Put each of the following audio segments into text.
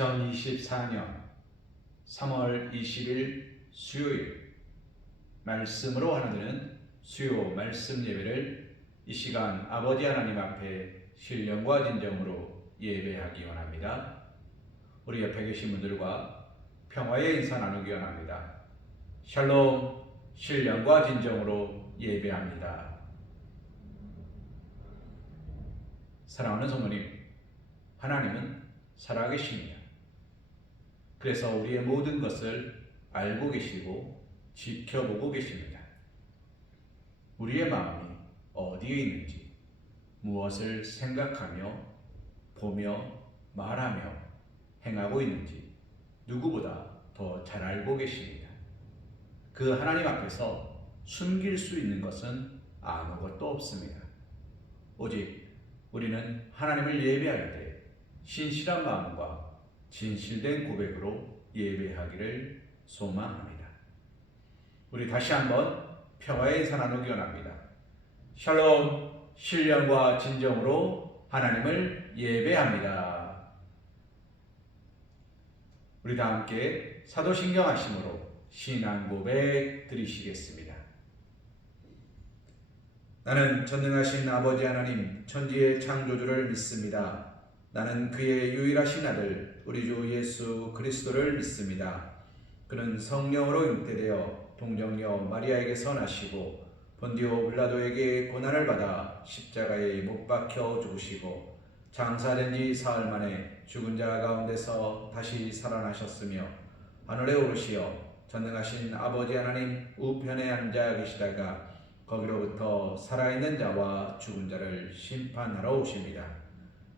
2024년 3월 20일 수요일 말씀으로 하나 되는 수요 말씀 예배를 이 시간 아버지 하나님 앞에 신령과 진정으로 예배하기 원합니다. 우리 옆에 계신 분들과 평화의 인사 나누기 원합니다. 샬롬, 신령과 진정으로 예배합니다. 사랑하는 성도님, 하나님은 살아계십니다. 그래서 우리의 모든 것을 알고 계시고 지켜보고 계십니다. 우리의 마음이 어디에 있는지, 무엇을 생각하며 보며 말하며 행하고 있는지 누구보다 더 잘 알고 계십니다. 그 하나님 앞에서 숨길 수 있는 것은 아무것도 없습니다. 오직 우리는 하나님을 예배할 때 신실한 마음과 진실된 고백으로 예배하기를 소망합니다. 우리 다시 한번 평화의 인사 나누기 원합니다. 샬롬, 신령과 진정으로 하나님을 예배합니다. 우리 다 함께 사도신경 하심으로 신앙 고백 드리시겠습니다. 나는 전능하신 아버지 하나님 천지의 창조주를 믿습니다. 나는 그의 유일하신 아들 우리 주 예수 그리스도를 믿습니다. 그는 성령으로 잉태되어 동정녀 마리아에게서 나시고 본디오 빌라도에게 고난을 받아 십자가에 못 박혀 죽으시고 장사된 지 사흘 만에 죽은 자 가운데서 다시 살아나셨으며 하늘에 오르시어 전능하신 아버지 하나님 우편에 앉아 계시다가 거기로부터 살아있는 자와 죽은 자를 심판하러 오십니다.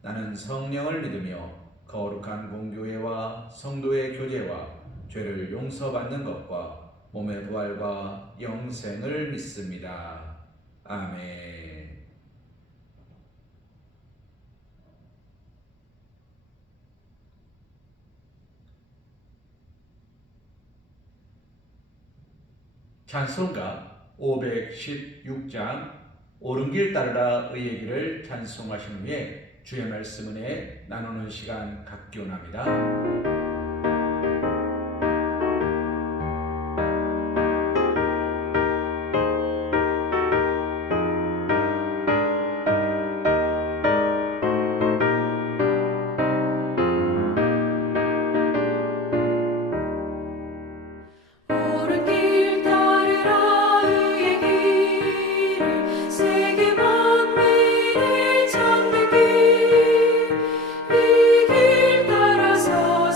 나는 성령을 믿으며 거룩한 공교회와 성도의 교제와 죄를 용서받는 것과 몸의 부활과 영생을 믿습니다. 아멘. 찬송가 516장 옳은 길 따르라 의의 길을 찬송하신 후에 주의 말씀 은혜 나누는 시간 갖기 원합니다. 이 길 따라서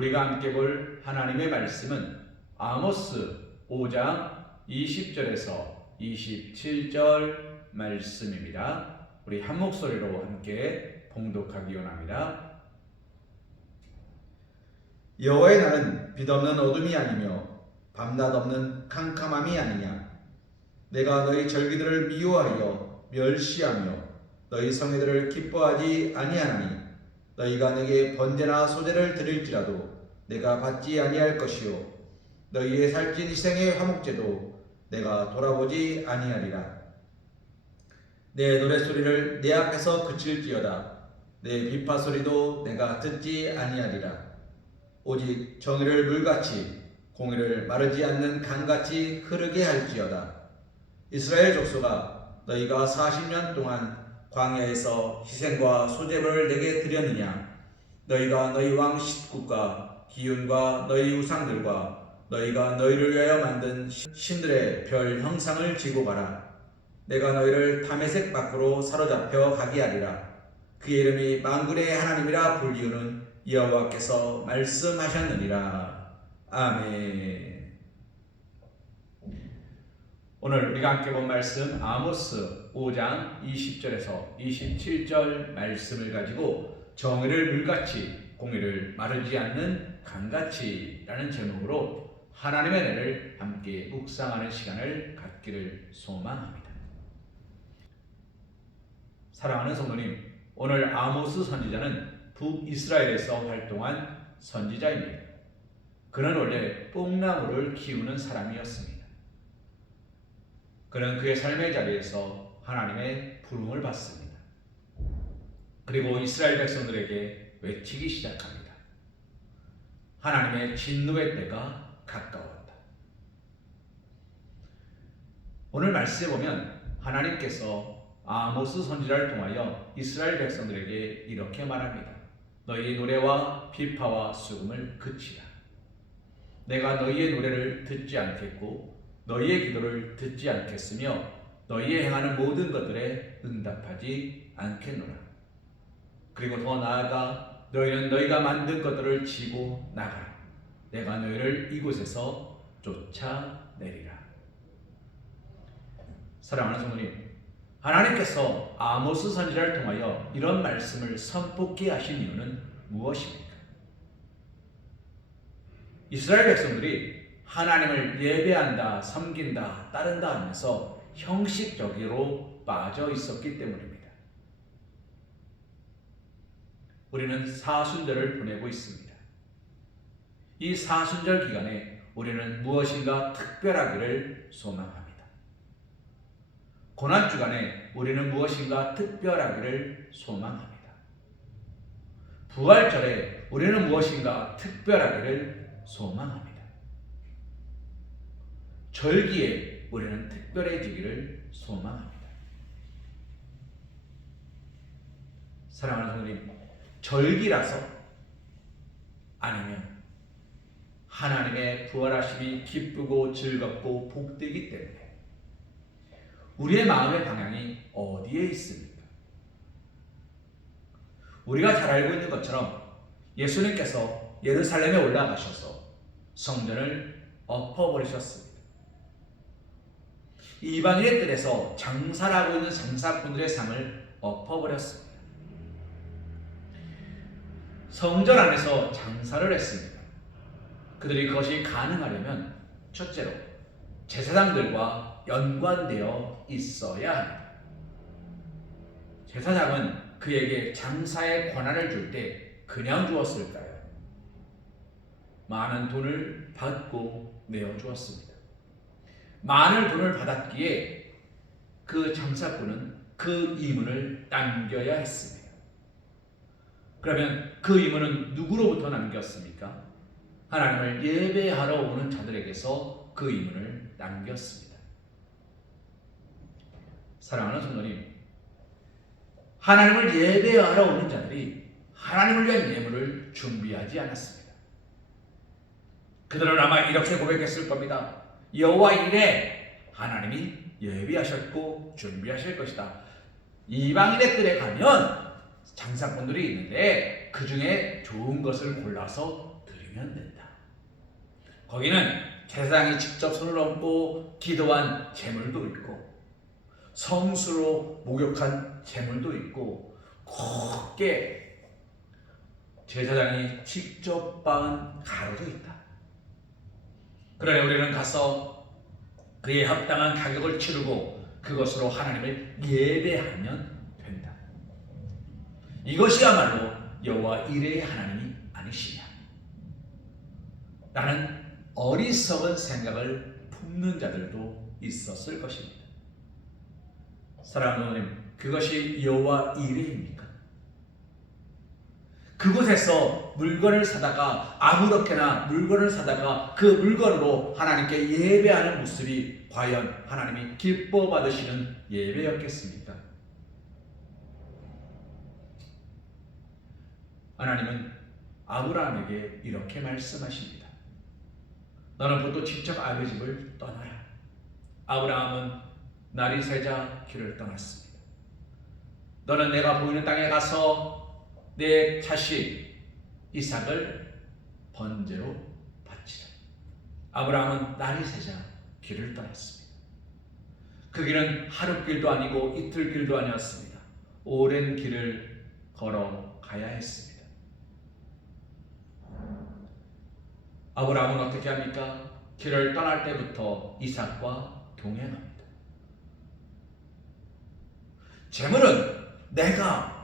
우리가 함께 볼 하나님의 말씀은 아모스 5장 20절에서 27절 말씀입니다. 우리 한 목소리로 함께 봉독하기 원합니다. 여호와의 날은 빛없는 어둠이 아니며 밤낮 없는 캄캄함이 아니냐. 내가 너희 절기들을 미워하여 멸시하며 너희 성회들을 기뻐하지 아니하나니 너희가 내게 번제나 소제를 드릴지라도 내가 받지 아니할 것이요 너희의 살찐 희생의 화목제도 내가 돌아보지 아니하리라. 내 노랫소리를 내 앞에서 그칠지어다 내 비파 소리도 내가 듣지 아니하리라. 오직 정의를 물같이 공의를 마르지 않는 강같이 흐르게 할지어다. 이스라엘 족속아, 너희가 40년 동안 광야에서 희생과 소제물을 내게 드렸느냐? 너희가 너희 왕 십국과 기운과 너희 우상들과 너희가 너희를 위하여 만든 신들의 별 형상을 지고 가라. 내가 너희를 다메섹 밖으로 사로잡혀 가게 하리라. 그의 이름이 만군의 하나님이라 불리우는 여호와께서 말씀하셨느니라. 아멘. 오늘 우리가 함께 본 말씀 아모스 5장 20절에서 27절 말씀을 가지고 정의를 물같이 공의를 마르지 않는 강같이 라는 제목으로 하나님의 은혜를 함께 묵상하는 시간을 갖기를 소망합니다. 사랑하는 성도님, 오늘 아모스 선지자는 북이스라엘에서 활동한 선지자입니다. 그는 원래 뽕나무를 키우는 사람이었습니다. 그는 그의 삶의 자리에서 하나님의 부름을 받습니다. 그리고 이스라엘 백성들에게 외치기 시작합니다. 하나님의 진노의 때가 가까웠다. 오늘 말씀에 보면 하나님께서 아모스 선지자를 통하여 이스라엘 백성들에게 이렇게 말합니다. 너희의 노래와 비파와 수금을 그치라. 내가 너희의 노래를 듣지 않겠고 너희의 기도를 듣지 않겠으며 너희의 행하는 모든 것들에 응답하지 않겠노라. 그리고 더 나아가 너희는 너희가 만든 것들을 지고 나가라. 내가 너희를 이곳에서 쫓아내리라. 사랑하는 성도님, 하나님께서 아모스 선지자를 통하여 이런 말씀을 선포케 하신 이유는 무엇입니까? 이스라엘 백성들이 하나님을 예배한다, 섬긴다, 따른다 하면서 형식적으로 빠져 있었기 때문입니다. 우리는 사순절을 보내고 있습니다. 이 사순절 기간에 우리는 무엇인가 특별하기를 소망합니다. 고난주간에 우리는 무엇인가 특별하기를 소망합니다. 부활절에 우리는 무엇인가 특별하기를 소망합니다. 절기에 우리는 특별해지기를 소망합니다. 사랑하는 성도님, 절기라서 아니면 하나님의 부활하심이 기쁘고 즐겁고 복되기 때문에 우리의 마음의 방향이 어디에 있습니까? 우리가 잘 알고 있는 것처럼 예수님께서 예루살렘에 올라가셔서 성전을 엎어버리셨습니다. 이방인의 뜰에서 장사를 하고 있는 장사꾼들의 상을 엎어버렸습니다. 성전 안에서 장사를 했습니다. 그들이 그것이 가능하려면 첫째로 제사장들과 연관되어 있어야 합니다. 제사장은 그에게 장사의 권한을 줄 때 그냥 주었을까요? 많은 돈을 받고 내어 주었습니다. 많은 돈을 받았기에 그 장사꾼은 그 이문을 남겨야 했습니다. 그러면 그 이문은 누구로부터 남겼습니까? 하나님을 예배하러 오는 자들에게서 그 이문을 남겼습니다. 사랑하는 성도님, 하나님을 예배하러 오는 자들이 하나님을 위한 예물을 준비하지 않았습니다. 그들은 아마 이렇게 고백했을 겁니다. 여호와 이래 하나님이 예비하셨고 준비하실 것이다. 이방인의 뜰에 가면 장사꾼들이 있는데 그 중에 좋은 것을 골라서 드리면 드리면 된다. 거기는 제사장이 직접 손을 얹고 기도한 제물도 있고 성수로 목욕한 제물도 있고 곱게 제사장이 직접 빻은 가루도 있다. 그러니 우리는 가서 그에 합당한 가격을 치르고 그것으로 하나님을 예배하면 된다. 이것이야말로 여호와 이레의 하나님이 아니시냐? 라는 어리석은 생각을 품는 자들도 있었을 것입니다. 사랑하는 어머님, 그것이 여호와 이레입니까? 그곳에서 물건을 사다가 아무렇게나 물건을 사다가 그 물건으로 하나님께 예배하는 모습이 과연 하나님이 기뻐 받으시는 예배였겠습니까? 하나님은 아브라함에게 이렇게 말씀하십니다. 너는 부터 직접 아버지 집을 떠나라. 아브라함은 날이 새자 길을 떠났습니다. 너는 내가 보이는 땅에 가서 내 자식 이삭을 번제로 바치라. 아브라함은 날이 새자 길을 떠났습니다. 그 길은 하루 길도 아니고 이틀 길도 아니었습니다. 오랜 길을 걸어가야 했습니다. 아브라함은 어떻게 합니까? 길을 떠날 때부터 이삭과 동행합니다. 제물은 내가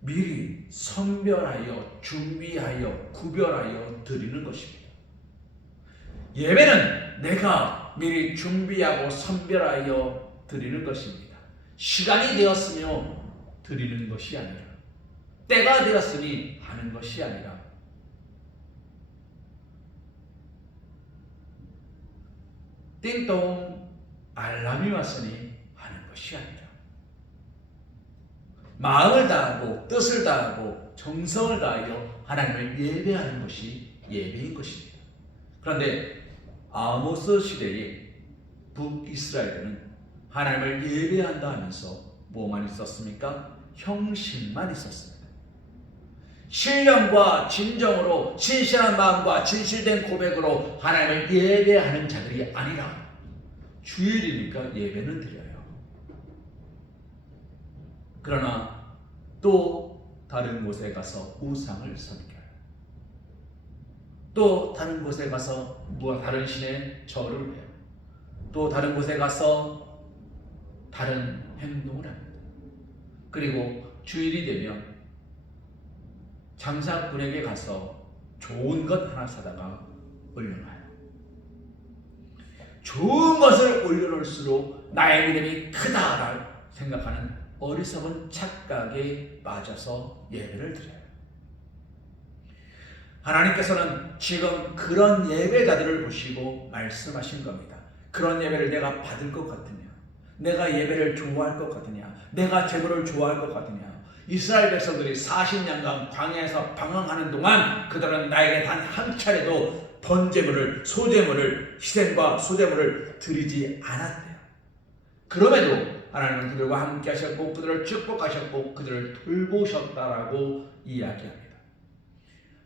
미리 선별하여 준비하여 구별하여 드리는 것입니다. 예배는 내가 미리 준비하고 선별하여 드리는 것입니다. 시간이 되었으며 드리는 것이 아니라 때가 되었으니 하는 것이 아니라 띵동 알람이 왔으니 하는 것이 아니라 마음을 다하고 뜻을 다하고 정성을 다하여 하나님을 예배하는 것이 예배인 것입니다. 그런데 아모스 시대의 북이스라엘은 하나님을 예배한다 하면서 뭐만 있었습니까? 형식만 있었습니다. 신령과 진정으로 신실한 마음과 진실된 고백으로 하나님을 예배하는 자들이 아니라 주일이니까 예배는 드려요. 그러나 또 다른 곳에 가서 우상을 섬겨요. 또 다른 곳에 가서 다른 신의 절을 해요. 또 다른 곳에 가서 다른 행동을 합니다. 그리고 주일이 되면 장사꾼에게 가서 좋은 것 하나 사다가 올려놔요. 좋은 것을 올려놓을수록 나의 믿음이 크다라고 생각하는 어리석은 착각에 빠져서 예배를 드려요. 하나님께서는 지금 그런 예배자들을 보시고 말씀하신 겁니다. 그런 예배를 내가 받을 것 같으냐? 내가 예배를 좋아할 것 같으냐? 내가 제물을 좋아할 것 같으냐? 이스라엘 백성들이 40년간 광야에서 방황하는 동안 그들은 나에게 단 한 차례도 번제물을, 소제물을, 희생과 소제물을 드리지 않았대요. 그럼에도 하나님은 그들과 함께 하셨고 그들을 축복하셨고 그들을 돌보셨다라고 이야기합니다.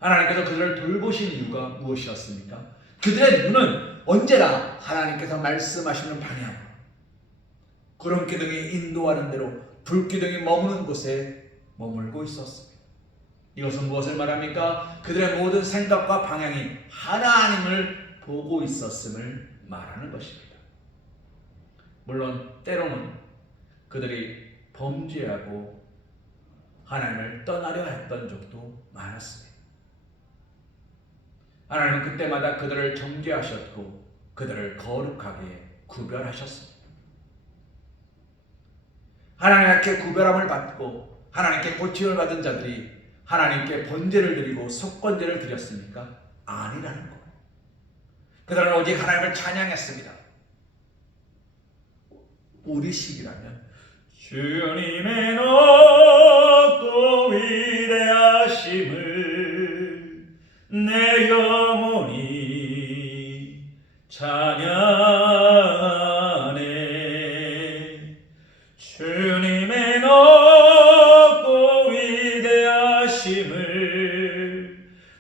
하나님께서 그들을 돌보신 이유가 무엇이었습니까? 그들의 눈은 언제나 하나님께서 말씀하시는 방향, 구름기둥이 인도하는 대로 불기둥이 머무는 곳에 머물고 있었습니다. 이것은 무엇을 말합니까? 그들의 모든 생각과 방향이 하나님을 보고 있었음을 말하는 것입니다. 물론 때로는 그들이 범죄하고 하나님을 떠나려 했던 적도 많았습니다. 하나님은 그때마다 그들을 정죄하셨고 그들을 거룩하게 구별하셨습니다. 하나님께 구별함을 받고 하나님께 고침을 받은 자들이 하나님께 번제를 드리고 속건제를 드렸습니까? 아니라는 거예요. 그들은 오직 하나님을 찬양했습니다. 우리식이라면 주님의 높고 위대하심을 내 영혼이 찬양하네. 주님의 높고 위대하심을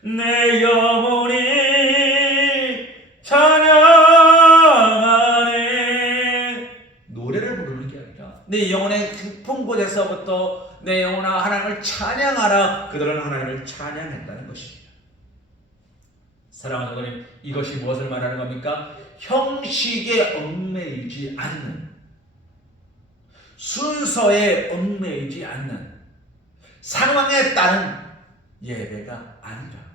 내 그러는 게 아니라 내 영혼의 깊은 곳에서부터 내 영혼아 하나님을 찬양하라. 그들은 하나님을 찬양했다는 것입니다. 사랑하는 하나님, 이것이 무엇을 말하는 겁니까? 형식에 얽매이지 않는, 순서에 얽매이지 않는, 상황에 따른 예배가 아니라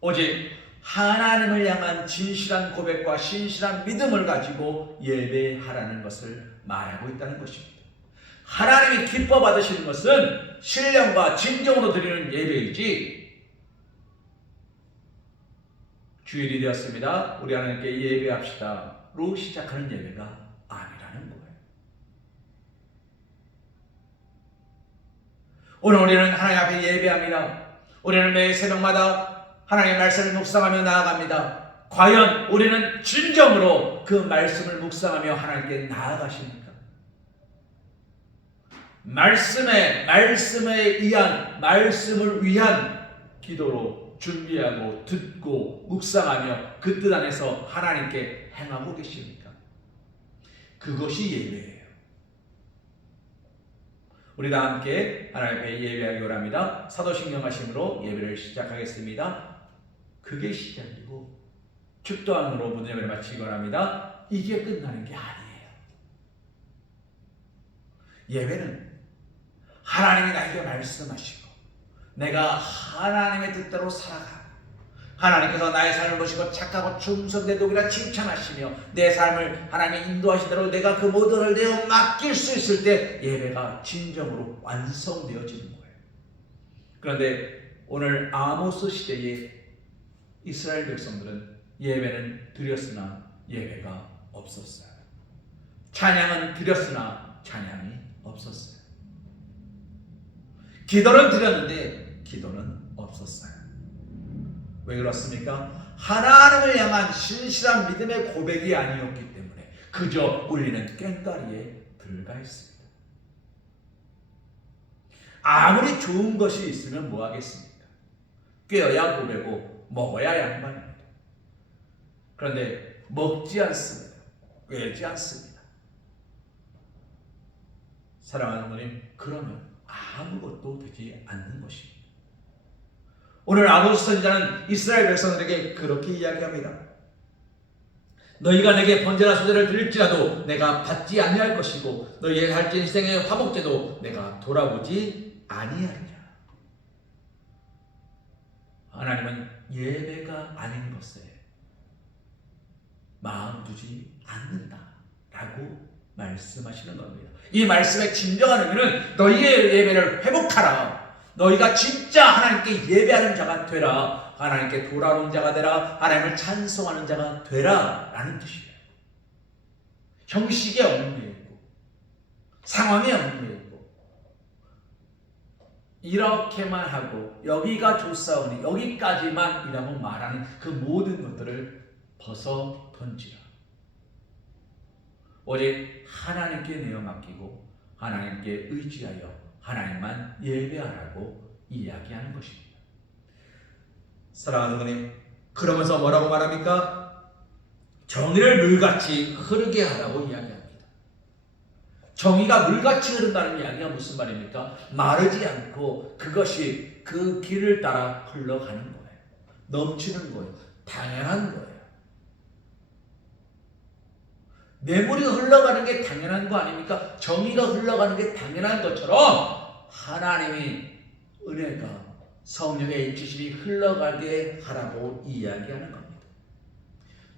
오직 하나님을 향한 진실한 고백과 신실한 믿음을 가지고 예배하라는 것을 말하고 있다는 것입니다. 하나님이 기뻐 받으시는 것은 신령과 진정으로 드리는 예배이지, 주일이 되었습니다, 우리 하나님께 예배합시다로 시작하는 예배가 아니라는 거예요. 오늘 우리는 하나님 앞에 예배합니다. 우리는 매 새벽마다 하나님의 말씀을 묵상하며 나아갑니다. 과연 우리는 진정으로 그 말씀을 묵상하며 하나님께 나아가십니까? 말씀을 위한 기도로 준비하고 듣고 묵상하며 그 뜻 안에서 하나님께 행하고 계십니까? 그것이 예배예요. 우리 다 함께 하나님 앞에 예배하기 원합니다. 사도신경 하심으로 예배를 시작하겠습니다. 그게 시작이고 축도함으로 모든 예배를 마치기 원합니다. 이게 끝나는 게 아니에요. 예배는 하나님이 나에게 말씀하시고 내가 하나님의 뜻대로 살아가고 하나님께서 나의 삶을 보시고 착하고 충성되도록이라 칭찬하시며 내 삶을 하나님이 인도하신 대로 내가 그 모든 걸 내어 맡길 수 있을 때 예배가 진정으로 완성되어지는 거예요. 그런데 오늘 아모스 시대의 이스라엘 백성들은 예배는 드렸으나 예배가 없었어요. 찬양은 드렸으나 찬양이 없었어요. 기도는 드렸는데 기도는 없었어요. 왜 그렇습니까? 하나님을 향한 신실한 믿음의 고백이 아니었기 때문에 그저 우리는 꽹과리에 들어가 있습니다. 아무리 좋은 것이 있으면 뭐 하겠습니까? 꿰어야 고배고 먹어야 양반입니다. 그런데 먹지 않습니다. 꿰지 않습니다. 사랑하는 어머님, 그러면 아무것도 되지 않는 것입니다. 오늘 아모스 선지자는 이스라엘 백성들에게 그렇게 이야기합니다. 너희가 내게 번제나 소제를 드릴지라도 내가 받지 아니할 것이고 너희의 살찐 희생의 화목제도 내가 돌아보지 아니하리라. 하나님은 예배가 아닌 것에 마음 두지 않는다라고 말씀하시는 겁니다. 이 말씀의 진정한 의미는 너희의 예배를 회복하라. 너희가 진짜 하나님께 예배하는 자가 되라. 하나님께 돌아오는 자가 되라. 하나님을 찬송하는 자가 되라 라는 뜻이에요. 형식에 얽매이고 상황에 얽매이고 이렇게만 하고 여기가 좋사오니 여기까지만 이라고 말하는 그 모든 것들을 벗어 던지라. 오직 하나님께 내어 맡기고 하나님께 의지하여 하나님만 예배하라고 이야기하는 것입니다. 사랑하는 하나님, 그러면서 뭐라고 말합니까? 정의를 물같이 흐르게 하라고 이야기합니다. 정의가 물같이 흐른다는 이야기가 무슨 말입니까? 마르지 않고 그것이 그 길을 따라 흘러가는 거예요. 넘치는 거예요. 당연한 거예요. 뇌물이 흘러가는 게 당연한 거 아닙니까? 정의가 흘러가는 게 당연한 것처럼 하나님이 은혜가 성령의 인치심이 흘러가게 하라고 이야기하는 겁니다.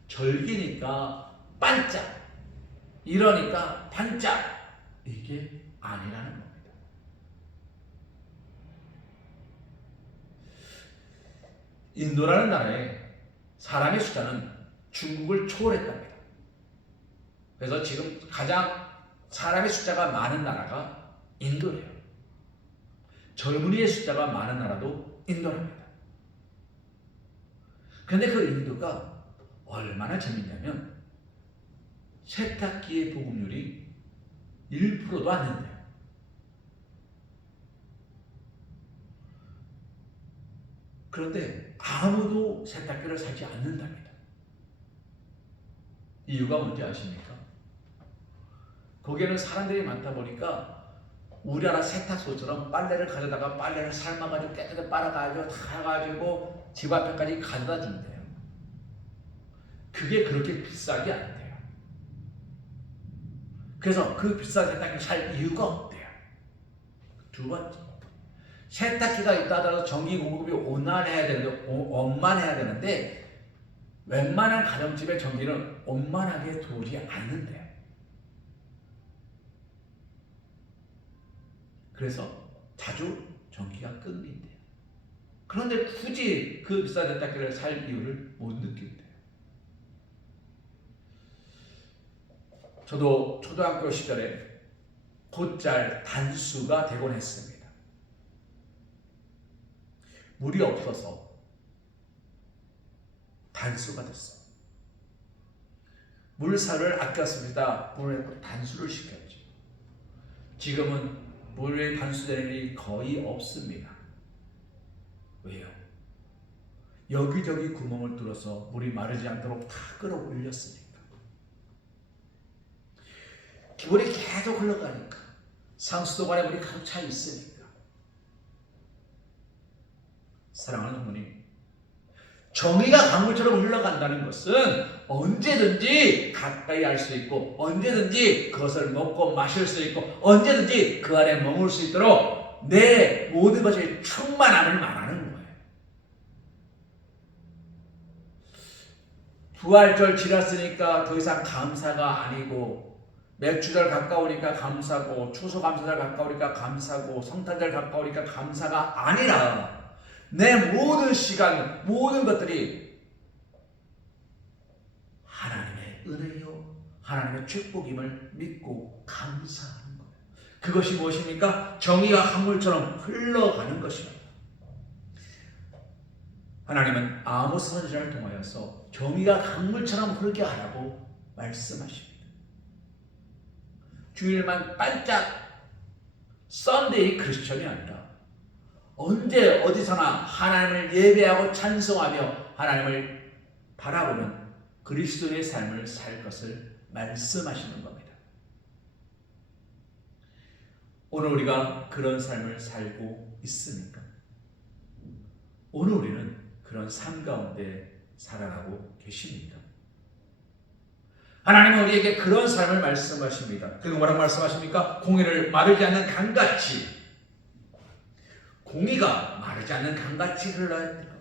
절기니까 반짝, 이러니까 반짝, 이게 아니라는 겁니다. 인도라는 나라에 사람의 숫자는 중국을 초월했답니다. 그래서 지금 가장 사람의 숫자가 많은 나라가 인도예요. 젊은이의 숫자가 많은 나라도 인도랍니다. 그런데 그 인도가 얼마나 재밌냐면 세탁기의 보급률이 1%도 안 된대요. 그런데 아무도 세탁기를 사지 않는답니다. 이유가 뭔지 아십니까? 거기에는 사람들이 많다 보니까 우리나라 세탁소처럼 빨래를 가져다가 빨래를 삶아가지고 깨끗하게 빨아가지고 다 가지고 집 앞에까지 가져다 준대요. 그게 그렇게 비싸게 안 돼요. 그래서 그 비싼 세탁기를 살 이유가 없대요. 두 번째, 세탁기가 있다 하더라도 전기 공급이 원만해야 되는데 웬만한 가정집의 전기는 원만하게 들어오지 않는데요. 그래서 자주 전기가 끊긴대요. 그런데 굳이 그 비싼 세탁기를 살 이유를 못 느낀대요. 저도 초등학교 시절에 곧잘 단수가 되곤 했습니다. 물이 없어서 단수가 됐어요. 물살을 아꼈습니다. 물에 단수를 시켰죠. 지금은 물에 단수되는 일이 거의 없습니다. 왜요? 여기저기 구멍을 뚫어서 물이 마르지 않도록 다 끌어올렸으니까. 물이 계속 흘러가니까. 상수도관에 물이 가득 차 있으니까. 사랑하는 성도님, 정의가 강물처럼 흘러간다는 것은 언제든지 가까이 할 수 있고 언제든지 그것을 먹고 마실 수 있고 언제든지 그 안에 머물 수 있도록 내 모든 것이 충만함을 말하는 거예요. 부활절 지났으니까 더 이상 감사가 아니고 맥주절 가까우니까 감사고 추수감사절 가까우니까 감사고 성탄절 가까우니까 감사가 아니라 내 모든 시간, 모든 것들이 하나님의 은혜요, 하나님의 축복임을 믿고 감사하는 거예요. 그것이 무엇입니까? 정의가 강물처럼 흘러가는 것입니다. 하나님은 아모스 선지자를 통하여서 정의가 강물처럼 흐르게 하라고 말씀하십니다. 주일만 반짝 썬데이 크리스천이 아니라 언제 어디서나 하나님을 예배하고 찬송하며 하나님을 바라보는 그리스도의 삶을 살 것을 말씀하시는 겁니다. 오늘 우리가 그런 삶을 살고 있습니까? 오늘 우리는 그런 삶 가운데 살아가고 계십니까? 하나님은 우리에게 그런 삶을 말씀하십니다. 그리고 뭐라고 말씀하십니까? 공의를 마르지 않는 강같이, 공의가 마르지 않는 강같이 흘러야 됩니다.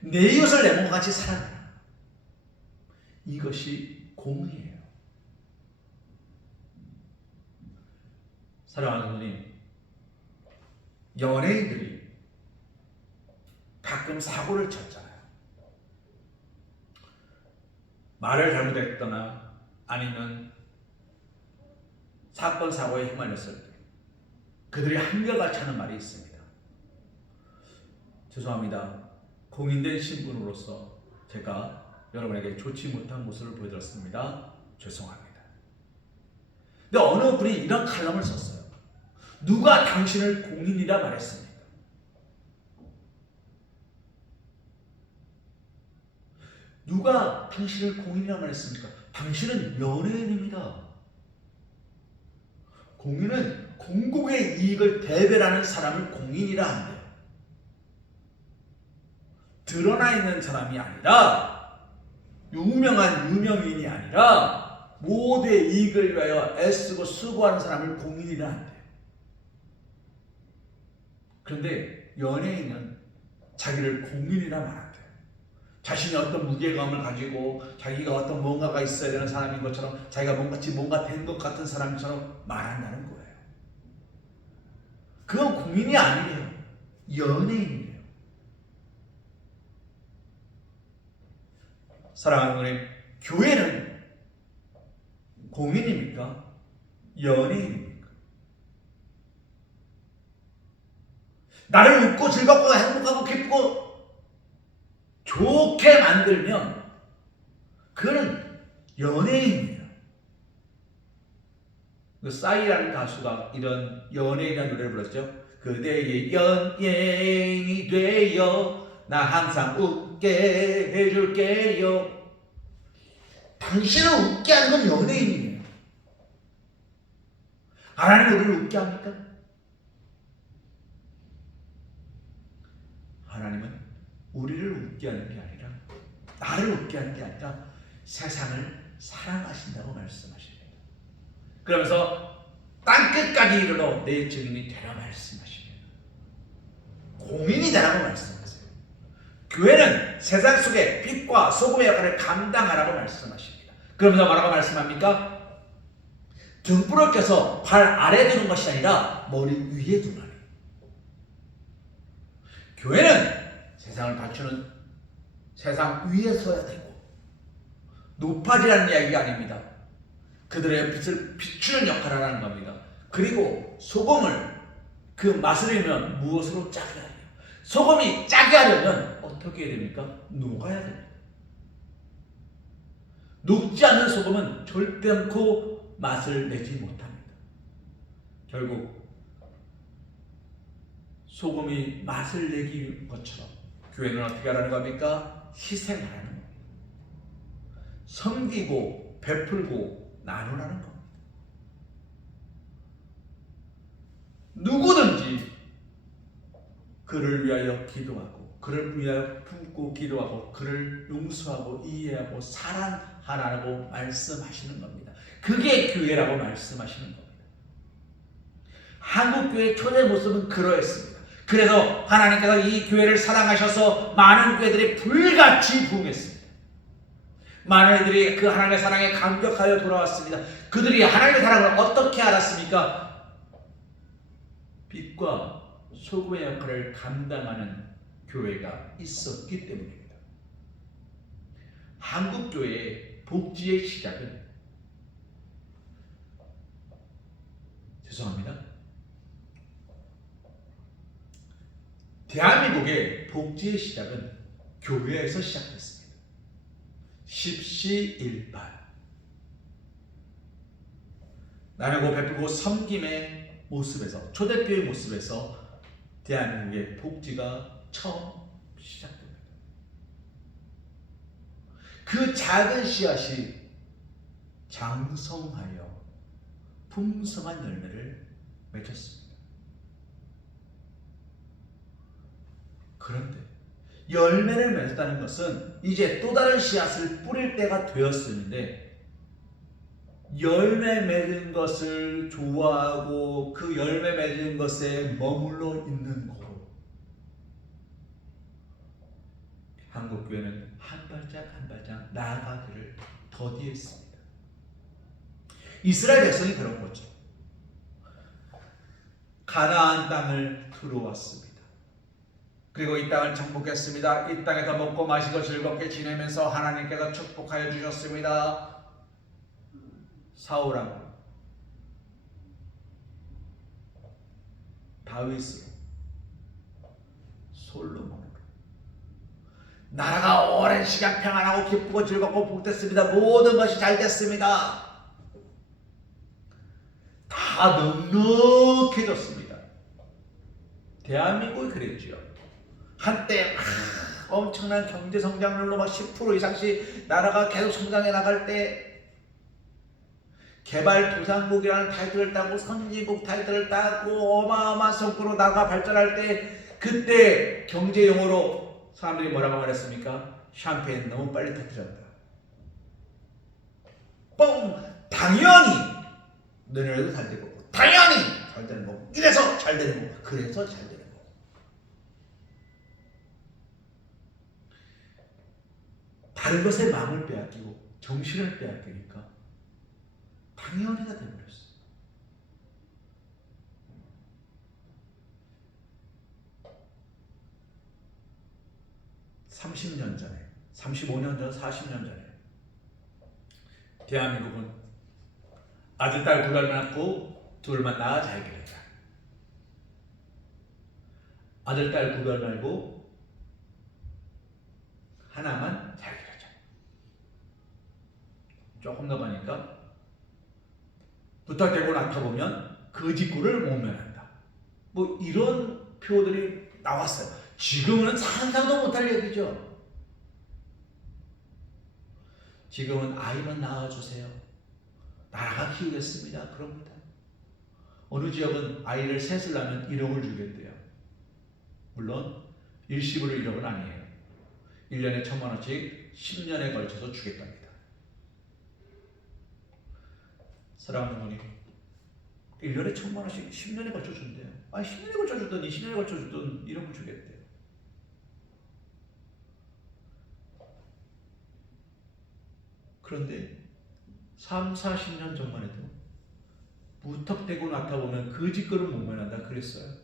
내 이웃을 내 몸과 같이 사랑하라. 이것이 공의예요. 사랑하는 성도님, 연예인들이 가끔 사고를 쳤잖아요. 말을 잘못했거나 아니면 사건 사고에 휘말렸을 때 그들이 한결같이 하는 말이 있습니다. 죄송합니다. 공인된 신분으로서 제가 여러분에게 좋지 못한 모습을 보여드렸습니다. 죄송합니다. 근데 어느 분이 이런 칼럼을 썼어요. 누가 당신을 공인이라 말했습니까? 누가 당신을 공인이라 말했습니까? 당신은 연예인입니다. 공인은 공공의 이익을 대변하는 사람을 공인이라 한대요. 드러나 있는 사람이 아니라 유명한 유명인이 아니라 모두의 이익을 위하여 애쓰고 수고하는 사람을 공인이라 한대요. 그런데 연예인은 자기를 공인이라 말한대요. 자신이 어떤 무게감을 가지고 자기가 어떤 뭔가가 있어야 되는 사람인 것처럼 자기가 뭔가 된 것 같은 사람처럼 말한다는 거예요. 그건 공인이 아니에요. 연예인이에요. 사랑하는 분의 교회는 공인입니까? 연예인입니까? 나를 웃고 즐겁고 행복하고 기쁘고 좋게 만들면 그는 연예인이에요. 그 싸이라는 가수가 이런 연예인이라는 노래를 불렀죠. 그대의 연예인이 되어 나 항상 웃게 해줄게요. 다 당신을 웃게 하는 건 연예인이에요. 하나님 우리를 웃게 합니까? 하나님은 우리를 웃게 하는 게 아니라, 나를 웃게 하는 게 아니라 세상을 사랑하신다고 말씀하십니다. 그러면서 땅끝까지 이르러 내 증인이 되라 말씀하십니다. 공인이 되라고 말씀하세요. 교회는 세상 속에 빛과 소금의 역할을 감당하라고 말씀하십니다. 그러면서 뭐라고 말씀합니까? 등불을 켜서 발 아래 두는 것이 아니라 머리 위에 두나니. 교회는 세상을 갖추는 세상 위에 서야 되고 높아지라는 이야기가 아닙니다. 그들의 빛을 비추는 역할을 하는 겁니다. 그리고 소금을 그 맛을 잃으면 무엇으로 짜게 하냐? 소금이 짜게 하려면 어떻게 해야 됩니까? 녹아야 됩니다. 녹지 않는 소금은 절대 않고 맛을 내지 못합니다. 결국 소금이 맛을 내기 것처럼 교회는 어떻게 하라는 겁니까? 희생하라는 겁니다. 섬기고 베풀고 나누라는 겁니다. 누구든지 그를 위하여 기도하고 그를 위하여 품고 기도하고 그를 용서하고 이해하고 사랑하라고 말씀하시는 겁니다. 그게 교회라고 말씀하시는 겁니다. 한국교회의 초대 모습은 그러했습니다. 그래서 하나님께서 이 교회를 사랑하셔서 많은 교회들이 불같이 부흥했습니다. 많은 이들이 그 하나님의 사랑에 감격하여 돌아왔습니다. 그들이 하나님의 사랑을 어떻게 알았습니까? 빛과 소금의 역할을 감당하는 교회가 있었기 때문입니다. 한국교회의 복지의 시작은, 죄송합니다, 대한민국의 복지의 시작은 교회에서 시작됐습니다. 십시일반, 나누고 베풀고 섬김의 모습에서, 초대교회의 모습에서 대한민국의 복지가 처음 시작됩니다. 그 작은 씨앗이 장성하여 풍성한 열매를 맺었습니다. 그런데 열매를 맺었다는 것은 이제 또 다른 씨앗을 뿌릴 때가 되었는데, 열매 맺은 것을 좋아하고 그 열매 맺은 것에 머물러 있는 거로 한국교회는 한 발짝 한 발짝 나아가기를 더디했습니다. 이스라엘 백성이 그런 거죠. 가나안 땅을 들어왔습니다. 그리고 이 땅을 정복했습니다. 이 땅에서 먹고 마시고 즐겁게 지내면서 하나님께서 축복하여 주셨습니다. 사울하고 다윗으로 솔로몬으로 나라가 오랜 시간 평안하고 기쁘고 즐겁고 복됐습니다. 모든 것이 잘 됐습니다. 다 넉넉해졌습니다. 대한민국이 그랬지요. 한때 엄청난 경제 성장률로 막 10% 이상씩 나라가 계속 성장해 나갈 때, 개발도상국이라는 타이틀을 따고 선진국 타이틀을 따고 어마어마한 성과로 나라가 발전할 때, 그때 경제 용어로 사람들이 뭐라고 말했습니까? 샴페인 너무 빨리 터뜨렸다. 뻥! 당연히 너네들도 잘 되고, 당연히 잘 되는 거고, 이래서 잘 되는 거고, 그래서 잘 되는 거고. 다른 것에 마음을 빼앗기고 정신을 빼앗기니까 당연히가 되어버렸어요. (30년) 전에, 35년 전, 40년 전에 대한민국은 아들, 딸 둘을 낳고 둘만 낳아 잘 기르자. 아들, 딸 둘을 말고 하나만 잘 기르자. 조금 더 가니까 부탁되고 낳다 보면 그 직구를 못 면한다. 뭐 이런 표들이 나왔어요. 지금은 상상도 못할 얘기죠. 지금은 아이만 낳아주세요. 나라가 키우겠습니다. 그럽니다. 어느 지역은 아이를 셋을 낳으면 1억을 주겠대요. 물론 일시불 1억은 아니에요. 1년에 1,000만 원씩 10년에 걸쳐서 주겠답니다. 사랑하는 어머니, 1년에 1,000만 원씩 10년에 걸쳐 준대요. 10년에 걸쳐 주든 20년에 걸쳐 주든 1억을 주겠대요. 그런데 3, 40년 전만 해도 무턱대고 나타보면 그 짓거를 못 면한다 그랬어요.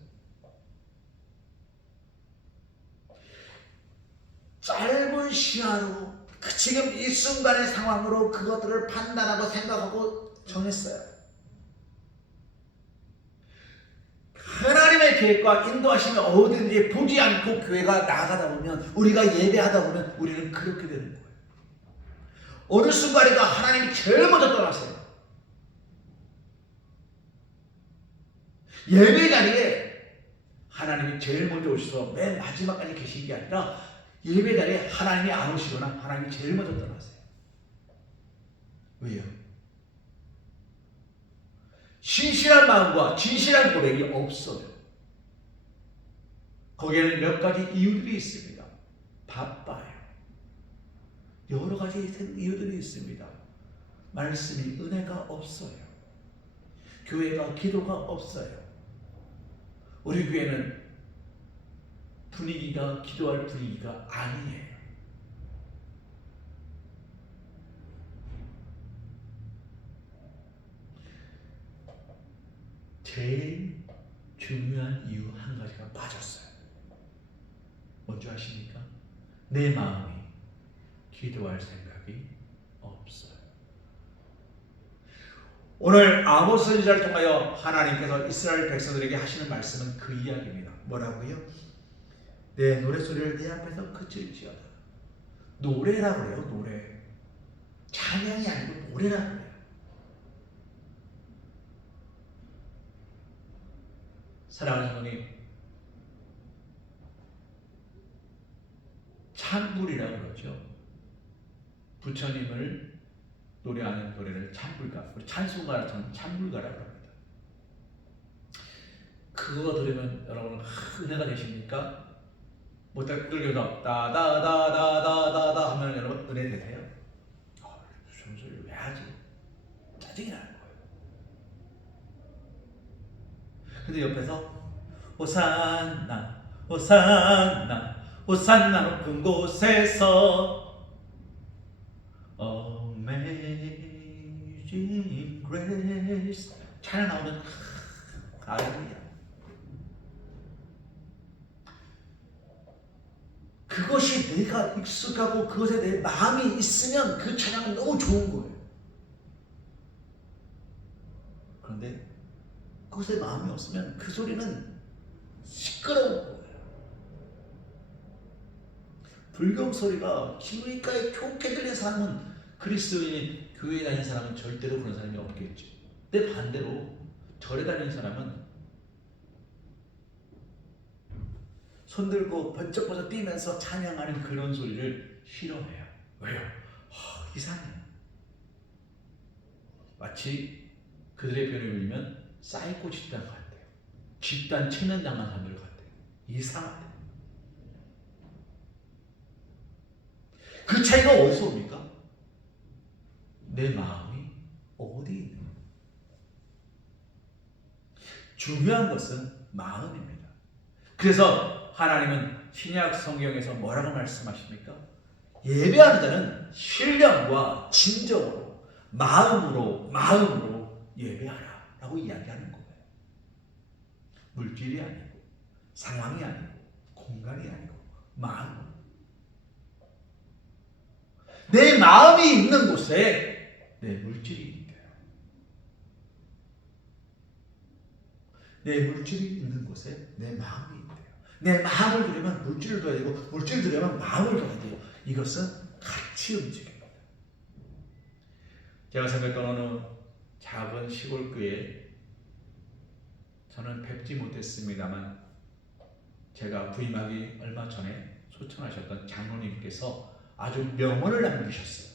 짧은 시야로 지금 이 순간의 상황으로 그것들을 판단하고 생각하고 정했어요. 하나님의 계획과 인도하심이 어디든지 보지 않고 교회가 나아가다 보면, 우리가 예배하다 보면 우리는 그렇게 되는 거예요. 어느 순간에도 하나님이 제일 먼저 떠났어요. 예배 자리에 하나님이 제일 먼저 오셔서 맨 마지막까지 계신 게 아니라 예배 자리에 하나님이 안 오시거나 하나님이 제일 먼저 떠나세요. 왜요? 신실한 마음과 진실한 고백이 없어요. 거기에는 몇 가지 이유들이 있습니다. 바빠요. 여러 가지 이유들이 있습니다. 말씀이, 은혜가 없어요. 교회가, 기도가 없어요. 우리 교회는 분위기가 기도할 분위기가 아니에요. 제일 중요한 이유 한 가지가 빠졌어요. 뭔지 아십니까? 내 마음이 기도할 생각이 없어요. 오늘 아모스 선지자를 통하여 하나님께서 이스라엘 백성들에게 하시는 말씀은 그 이야기입니다. 뭐라고요? 내 노래소리를 내 앞에서 그칠지어다. 노래라고 그래요. 노래. 찬양이 아니고 노래라고 그래요. 사랑하는 성도님, 찬불이라고 그러죠. 부처님을 노래하는 노래를 찬불가, 우리 찬송가처럼 찬불가라고 합니다. 그거 들으면 여러분 은혜가 되십니까? 못할 들려서 다다다다다다다 하면 여러분 은혜 되세요? 무슨 소리를 왜 하지? 짜증이 나는 거예요. 근데 옆에서 호산나 호산나 호산나 높은 곳에서 Amazing Grace 찬양 나오면 할렐루야. 그것이 내가 익숙하고 그것에 내 마음이 있으면 그 찬양은 너무 좋은 거예요. 그런데 그것에 마음이 없으면 그 소리는 시끄러운 거예요. 불경 소리가 기우니까에 좋게 들리는 사람은, 그리스도인이 교회에 다니는 사람은 절대로 그런 사람이 없겠죠. 근데 반대로 절에 다니는 사람은 손들고 번쩍번쩍 뛰면서 찬양하는 그런 소리를 싫어해요. 왜요? 이상해요. 마치 그들의 표현을 빌면 사이코 집단 같대요. 집단 체면당한 사람들 같대요. 이상하대요. 그 차이가 어디서 옵니까? 내 마음이 어디 있는 거예요? 중요한 것은 마음입니다. 그래서 하나님은 신약 성경에서 뭐라고 말씀하십니까? 예배하는 자는 신령과 진정으로 마음으로 예배하라 라고 이야기하는 거예요. 물질이 아니고 상황이 아니고 공간이 아니고 마음으로. 내 마음이 있는 곳에 내 물질이 있대요. 내 물질이 있는 곳에 내 마음이 있대요. 내 마음을 두려면 물질을 둬야 되고, 물질을 두려면 마음을 둬야 돼요. 이것은 같이 움직입니다. 제가 생각했던 어느 작은 시골 교회에 저는 뵙지 못했습니다만, 제가 부임하기 얼마 전에 초청하셨던 장로님께서 아주 명언을 남기셨어요.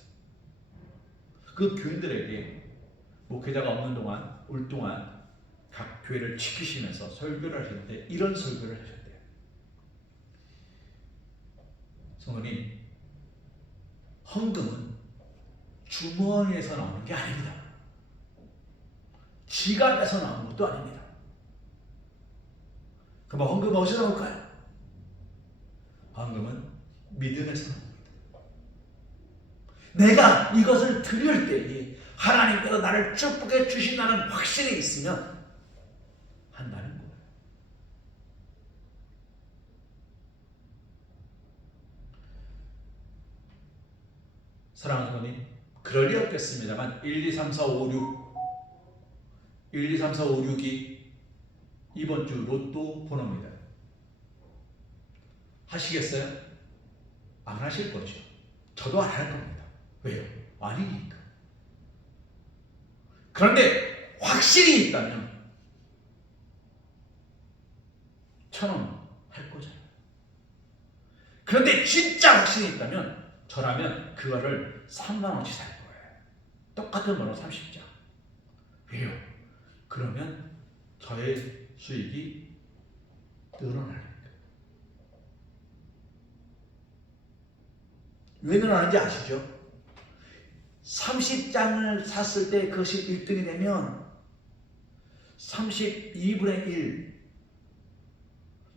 그 교인들에게 목회자가 없는 동안 올 동안 각 교회를 지키시면서 설교를 하셨는데 이런 설교를 하셨대요. 성도님, 헌금은 주머니에서 나오는 게 아닙니다. 지갑에서 나오는 것도 아닙니다. 그럼 헌금은 어디서 나올까요? 헌금은 믿음에서 나옵니다. 내가 이것을 드릴 때에 하나님께서 나를 축복해 주신다는 확신이 있으면 한다는 거예요. 사랑하는 성도님, 그럴 리 없겠습니다만 1, 2, 3, 4, 5, 6 1, 2, 3, 4, 5, 6이 이번 주 로또 번호입니다. 하시겠어요? 안 하실 거죠. 저도 안 할 겁니다. 왜요? 아니니까. 그런데 확실히 있다면 1,000원 할 거잖아요. 그런데 진짜 확신이 있다면 저라면 그거를 3만 원치 살 거예요. 똑같은 번호 30장. 왜요? 그러면 저의 수익이 늘어나니까. 왜 늘어나는지 아시죠? 30장을 샀을 때 그것이 1등이 되면 32분의 1,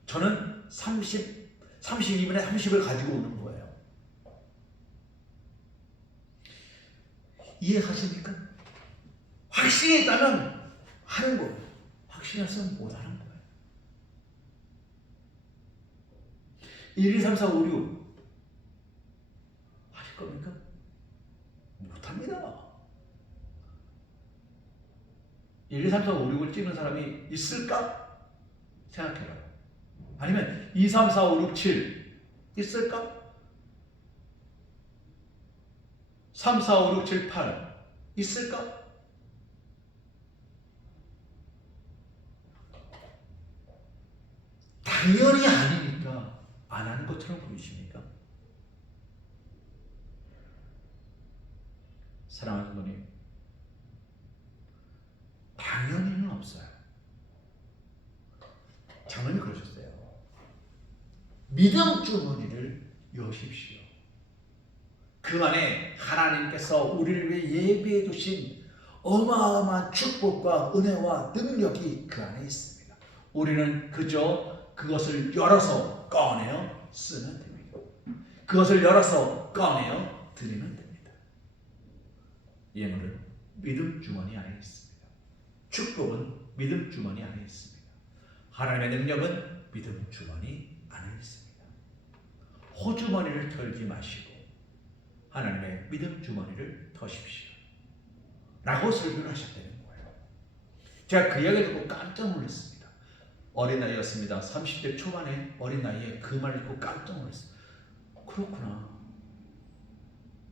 저는 32분의 30을 가지고 오는 거예요. 이해하십니까? 확신이 있다면 하는 거예요. 확신이 없으면 못 하는 거예요. 1, 2, 3, 4, 5, 6 하실 겁니까? 못합니다. 1, 2, 3, 4, 5, 6을 찍는 사람이 있을까? 생각해요. 아니면 2, 3, 4, 5, 6, 7 있을까? 3, 4, 5, 6, 7, 8 있을까? 당연히 아니니까 안 하는 것처럼 보이십니까? 사랑하는 성도님, 당연히는 없어요. 장로님이 그러셨어요. 믿음 주머니를 여십시오. 그 안에 하나님께서 우리를 위해 예비해 두신 어마어마한 축복과 은혜와 능력이 그 안에 있습니다. 우리는 그저 그것을 열어서 꺼내어 쓰면 됩니다. 그것을 열어서 꺼내어 드리면 됩니다. 예물은 믿음 주머니 안에 있습니다. 축복은 믿음 주머니 안에 있습니다. 하나님의 능력은 믿음 주머니 안에 있습니다. 호주머니를 털지 마시고 하나님의 믿음 주머니를 터십시오. 라고 설교를 하셨다는 거예요. 제가 그 이야기를 듣고 깜짝 놀랐습니다. 어린 나이였습니다. 30대 초반에 어린 나이에 그 말을 듣고 깜짝 놀랐어요. 그렇구나.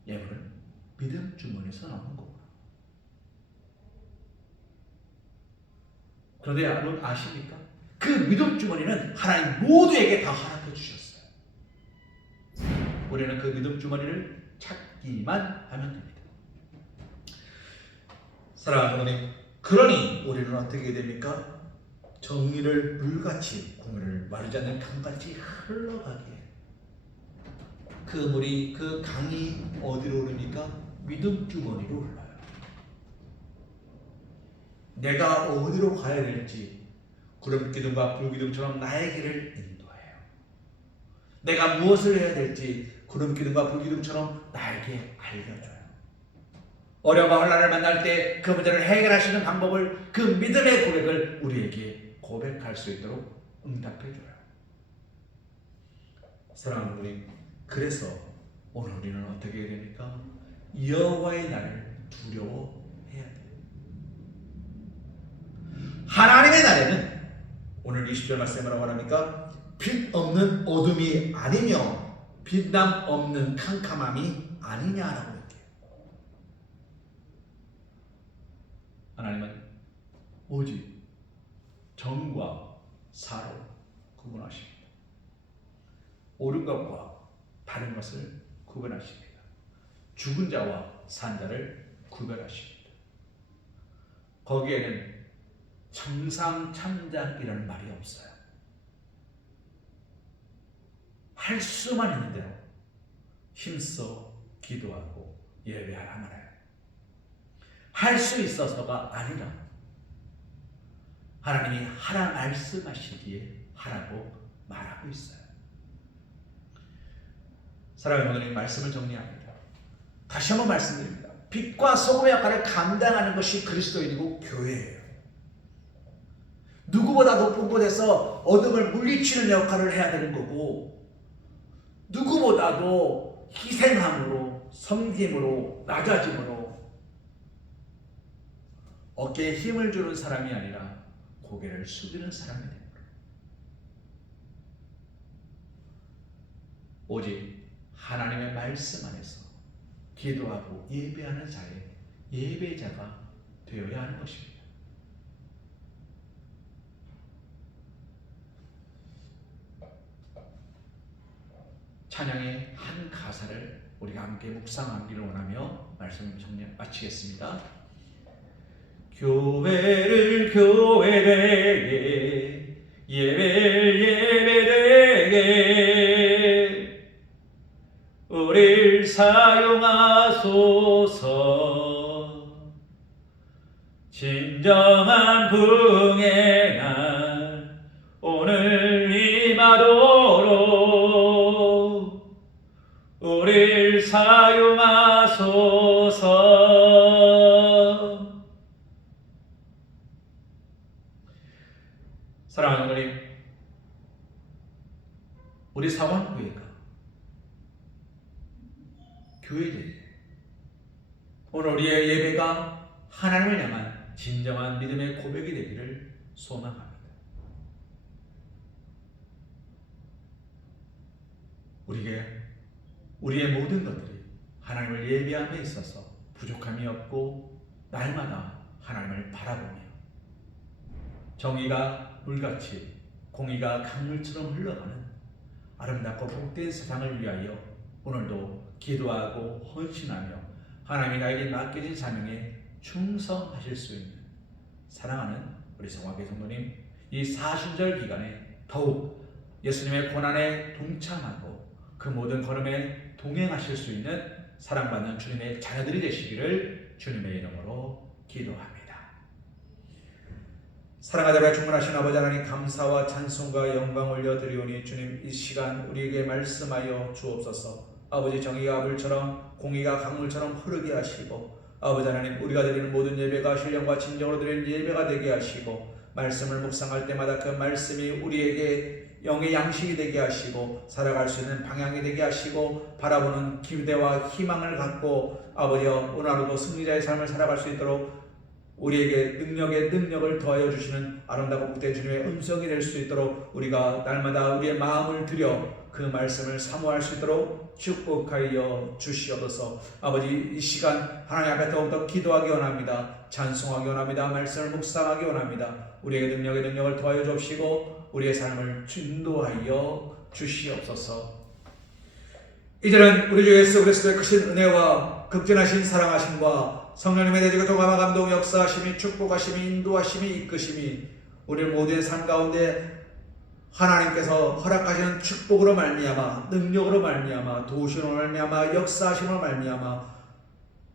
예물은 믿음 주머니에서 나오는 거구나. 그런데 여러분 아십니까? 그 믿음 주머니는 하나님 모두에게 다 허락해 주셨어요. 우리는 그 믿음 주머니를 찾기만 하면 됩니다. 사랑하는 하나님, 그러니 우리는 어떻게 됩니까? 정의를 물같이 공의를 마르지 않는 강같이 흘러가게. 그 물이, 그 강이 어디로 흐릅니까? 믿음 주머니로 흘러요. 내가 어디로 가야 될지 구름 기둥과 불기둥처럼 나의 길을 인도해요. 내가 무엇을 해야 될지 구름 기둥과 불기둥처럼 나에게 알려줘요. 어려움과 혼란을 만날 때 그 문제를 해결하시는 방법을, 그 믿음의 고백을 우리에게 고백할 수 있도록 응답해줘요. 사랑하는 우리, 그래서 오늘 우리는 어떻게 해야 됩니까? 여호와의 날을 두려워해야 돼요. 하나님의 날에는 오늘 20절 말씀에 뭐라고 합니까? 빛 없는 어둠이 아니며 빛남 없는 캄캄함이 아니냐라고 얘기해요. 하나님은 오직 정과 사로 구분하십니다. 옳은 것과 바른 것을 구분하십니다. 죽은 자와 산 자를 구별하십니다. 거기에는 청상참작이라는 말이 없어요. 할 수만 있는 대로 힘써 기도하고 예배하라 말해요. 할 수 있어서가 아니라 하나님이 하라 말씀하시기에 하라고 말하고 있어요. 사랑하는 오늘 이 말씀을 정리합니다. 다시 한번 말씀드립니다. 빛과 소금의 역할을 감당하는 것이 그리스도인이고 교회예요. 누구보다 높은 곳에서 어둠을 물리치는 역할을 해야 되는 거고, 누구보다도 희생함으로, 섬김으로, 낮아짐으로 어깨에 힘을 주는 사람이 아니라 고개를 숙이는 사람이 됩니다. 오직 하나님의 말씀 안에서 기도하고 예배하는 자의 예배자가 되어야 하는 것입니다. 찬양의 한 가사를 우리가 함께 묵상하기를 원하며 말씀을 마치겠습니다. 교회를 교회되게, 예배를 예배되게 우릴 사용하소서. 진정한 부흥의 날 오늘 임하도록 우릴 사용하소서. 사랑하는 하나님, 우리 사방교회가 교회들, 오늘 우리의 예배가 하나님을 향한 진정한 믿음의 고백이 되기를 소망합니다. 우리의 모든 것들이 하나님을 예배함에 있어서 부족함이 없고 날마다 하나님을 바라보며 정의가 물같이 공의가 강물처럼 흘러가는 아름답고 복된 세상을 위하여 오늘도 기도하고 헌신하며 하나님이 나에게 맡겨진 사명에 충성하실 수 있는 사랑하는 우리 성화교회 성도님, 이 사순절 기간에 더욱 예수님의 고난에 동참하고 그 모든 걸음에 동행하실 수 있는 사랑받는 주님의 자녀들이 되시기를 주님의 이름으로 기도합니다. 사랑하자마자 충만하신 아버지 하나님, 감사와 찬송과 영광 올려드리오니 주님, 이 시간 우리에게 말씀하여 주옵소서. 아버지, 정의가 불처럼 공의가 강물처럼 흐르게 하시고, 아버지 하나님, 우리가 드리는 모든 예배가 신령과 진정으로 드리는 예배가 되게 하시고, 말씀을 묵상할 때마다 그 말씀이 우리에게 영의 양식이 되게 하시고 살아갈 수 있는 방향이 되게 하시고 바라보는 기대와 희망을 갖고 아버지여 오늘 하루도 승리자의 삶을 살아갈 수 있도록 우리에게 능력을 더하여 주시는 아름다고 복된 주님의 음성이 될 수 있도록 우리가 날마다 우리의 마음을 들여 그 말씀을 사모할 수 있도록 축복하여 주시옵소서. 아버지, 이 시간 하나님 앞에 더욱더 기도하기 원합니다. 찬송하기 원합니다. 말씀을 묵상하기 원합니다. 우리에게 능력을 더하여 주시고 우리의 삶을 인도하여 주시옵소서. 이제는 우리 주 예수 그리스도의 크신 은혜와 극진하신 사랑하심과 성령님의 내지고 동감화 감동 역사하심이 축복하심이 인도하심이 이끄심이 우리 모두의 삶 가운데 하나님께서 허락하시는 축복으로 말미암아 능력으로 말미암아 도우심으로 말미암아 역사하심으로 말미암아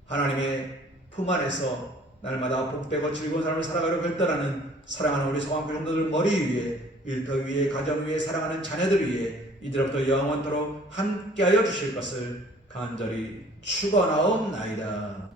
하나님의 품 안에서 날마다 복되고 즐거운 삶을 살아가려 결단하는 사랑하는 우리 성황교 성도들 머리 위에 일터 위에 가정 위에 사랑하는 자녀들 위에 이제부터 영원토록 함께하여 주실 것을 간절히 축원하옵나이다.